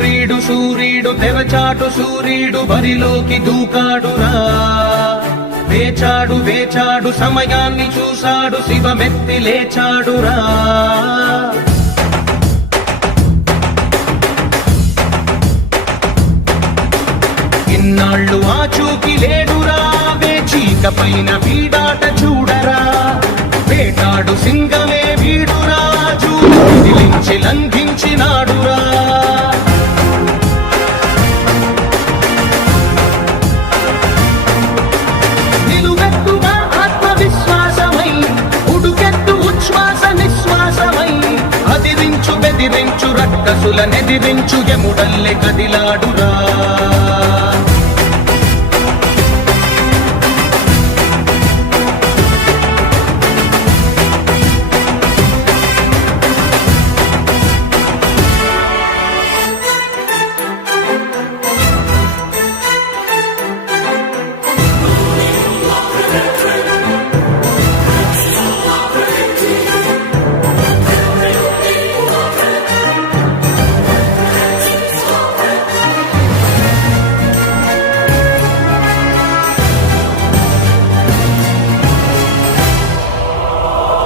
సూర్యుడు తెరచాటు సూర్యుడు బరిలోకి దూకాడురా. వేచాడు సమయాన్ని చూశాడు శివమెత్తి లేచాడురా. ఇన్నాళ్ళు ఆచూకి లేడురా, వేచీక పైన వీడాట చూడరా. వేటాడు సింగమే వీడురా, చూడు విదిలించి లంఘించినాడురా. నిలువెత్తుగా ఆత్మవిశ్వాసమై, ఉడుకెత్తు ఉచ్ఛ్వాస నిశ్వాసమై, అదిరించు బెదిరించు రక్కసుల నెదిరించు యముడల్లె కదిలాడురా.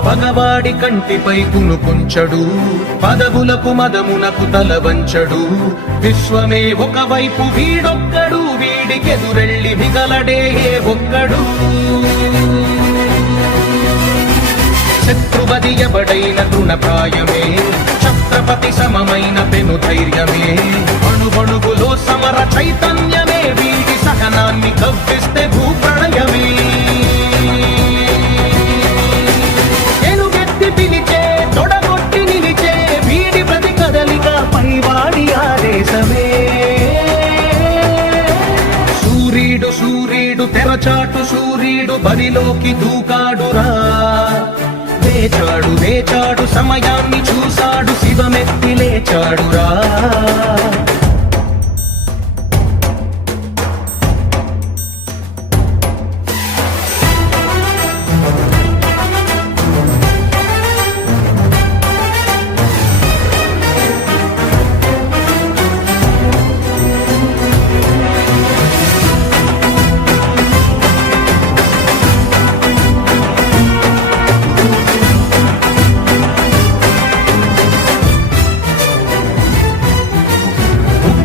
పగవాడి కంటిపై కునుకుంచడు, పదవులకు మదమునకు తల వంచడు. విశ్వమే ఒకవైపు వీడొక్కడు, వీడికెదురెళ్ళి మిగలడే ఒక్కడు. శత్రువదియబడైన తృణప్రాయమే, ఛత్రపతి సమమైన పెను ధైర్యమే. అణువణువులో సమర చైతన్యమే, వీడి సహనాన్ని కవ్విస్తే భూప్రళయమే. పిలిచే తొడగొట్టి నిలిచే వీడి ప్రతి కదలిక పైవాడి ఆదేశమే. సూర్యుడు తెరచాటు సూర్యుడు బరిలోకి దూకాడురా. వేచాడు సమయాన్ని చూశాడు శివమెత్తి లేచాడురా.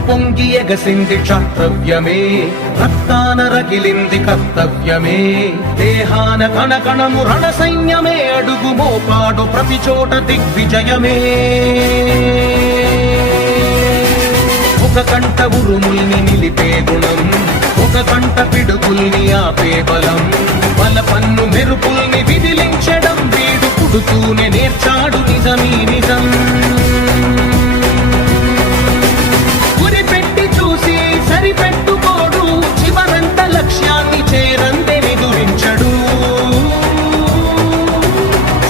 పొంగి ఎగసింది క్షాత్రవ్యమే, రక్తాన రగిలింది కర్తవ్యమే. దేహాన కణకణము రణ సైన్యమే, అడుగు మోపాడు ప్రతి చోట దిగ్విజయమే. ఒక కంట ఉరుముల్ని నిలిపే గుణం, ఒక కంట పిడుగుల్ని ఆపే బలం. బలపన్ను మెరుపుల్ని విదిలించడం వీడు పుడుతూనే నేర్చాడు నిజమీ నిజం. సరిపెట్టుకోడు చివరంత లక్ష్యాన్ని చేరందే నిదురించడు.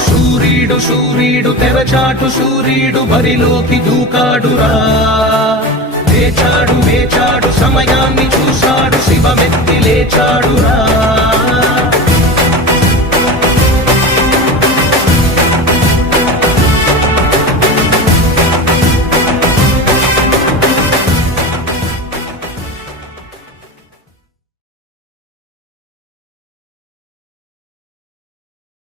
సూర్యుడు తెరచాటు సూర్యుడు బరిలోకి దూకాడురా. వేచాడు సమయాన్ని చూశాడు శివమెత్తి లేచాడురా.